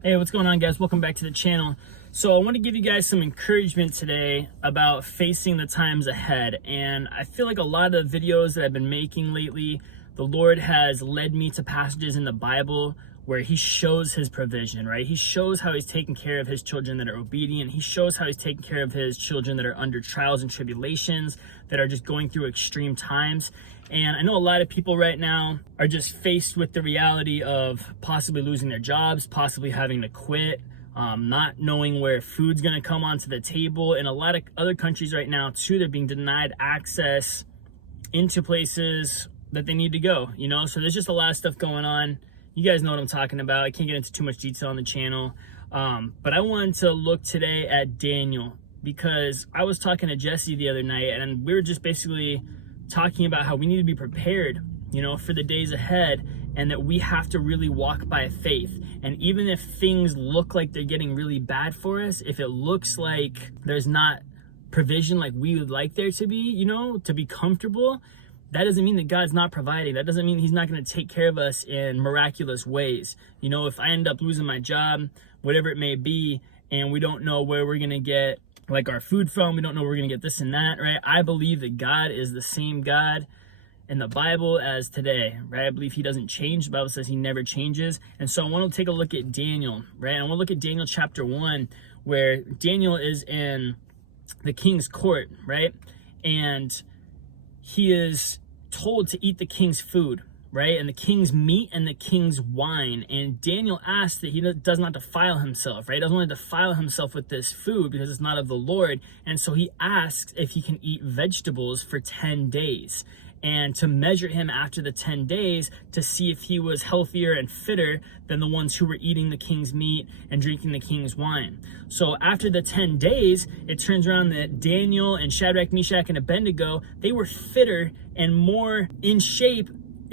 Hey, what's going on, guys? Welcome back to the channel. So I want to give you guys some encouragement today about facing the times ahead. And I feel like a lot of the videos that I've been making lately, the Lord has led me to passages in the Bible where he shows his provision, right? He shows how he's taking care of his children that are obedient. He shows how he's taking care of his children that are under trials and tribulations, that are just going through extreme times. And I know a lot of people right now are just faced with the reality of possibly losing their jobs, possibly having to quit, not knowing where food's gonna come onto the table. In a lot of other countries right now too, they're being denied access into places that they need to go, you know? So there's just a lot of stuff going on. You guys know what I'm talking about. I can't get into too much detail on the channel. But I wanted to look today at Daniel because I was talking to Jesse the other night and we were just basically talking about how we need to be prepared, you know, for the days ahead, and that we have to really walk by faith. And even if things look like they're getting really bad for us, if it looks like there's not provision like we would like there to be, you know, to be comfortable, that doesn't mean that God's not providing. That doesn't mean he's not going to take care of us in miraculous ways. You know, if I end up losing my job, whatever it may be, and we don't know where we're going to get like our food from, we don't know where we're going to get this and that, right? I believe that God is the same God in the Bible as today, right? I believe he doesn't change. The Bible says he never changes. And so I want to take a look at Daniel, right? I want to look at Daniel chapter 1, where Daniel is in the king's court, right? And he is told to eat the king's food, right? And the king's meat and the king's wine. And Daniel asks that he does not defile himself, right? He doesn't want to defile himself with this food because it's not of the Lord. And so he asks if he can eat vegetables for 10 days. And to measure him after the 10 days to see if he was healthier and fitter than the ones who were eating the king's meat and drinking the king's wine. So after the 10 days, it turns around that Daniel and Shadrach, Meshach, and Abednego, they were fitter and more in shape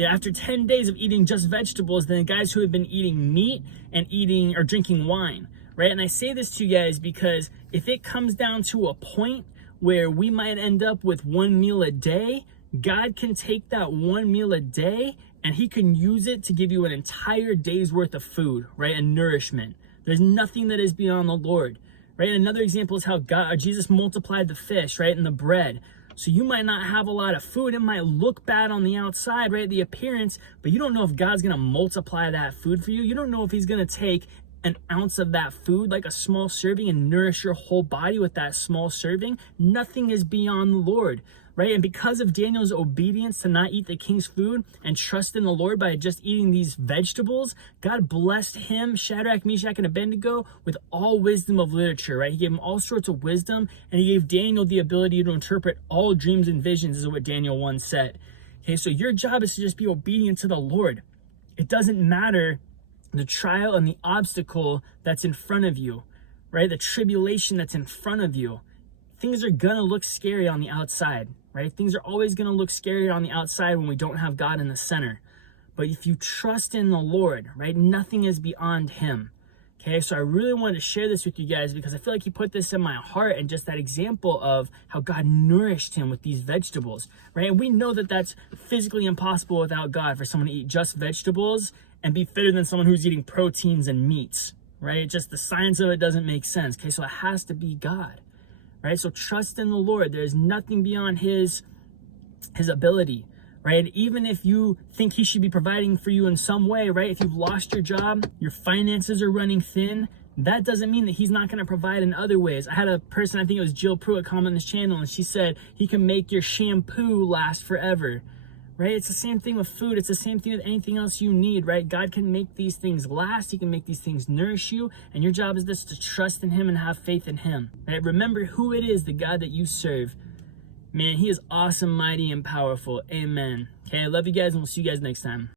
after 10 days of eating just vegetables than the guys who had been eating meat and eating or drinking wine, right? And I say this to you guys because if it comes down to a point where we might end up with one meal a day, God can take that one meal a day and he can use it to give you an entire day's worth of food, right? And nourishment. There's nothing that is beyond the Lord, right? Another example is how Jesus multiplied the fish, right? And the bread. So you might not have a lot of food. It might look bad on the outside, right? The appearance, but you don't know if God's going to multiply that food for you. You don't know if he's going to take an ounce of that food, like a small serving, and nourish your whole body with that small serving. Nothing is beyond the Lord, right? And because of Daniel's obedience to not eat the king's food and trust in the Lord by just eating these vegetables, God blessed him, Shadrach, Meshach, and Abednego, with all wisdom of literature, right? He gave him all sorts of wisdom, and he gave Daniel the ability to interpret all dreams and visions, is what Daniel 1 said. Okay, so your job is to just be obedient to the Lord. It doesn't matter the trial and the obstacle that's in front of you, right? The tribulation that's in front of you. Things are gonna look scary on the outside, right? Things are always gonna look scary on the outside when we don't have God in the center. But if you trust in the Lord, right, nothing is beyond him. Okay, so I really wanted to share this with you guys because I feel like he put this in my heart, and just that example of how God nourished him with these vegetables, right? And we know that that's physically impossible without God, for someone to eat just vegetables and be fitter than someone who's eating proteins and meats, right? Just the science of it doesn't make sense. Okay, so it has to be God, right? So trust in the Lord. There's nothing beyond his ability, right? Even if you think he should be providing for you in some way, right? If you've lost your job, your finances are running thin, that doesn't mean that he's not going to provide in other ways. I had a person, I think it was Jill Pruitt, comment on this channel, and she said he can make your shampoo last forever, right? It's the same thing with food. It's the same thing with anything else you need, right? God can make these things last. He can make these things nourish you, and your job is just to trust in him and have faith in him, right? Remember who it is, the God that you serve. Man, he is awesome, mighty, and powerful. Amen. Okay, I love you guys, and we'll see you guys next time.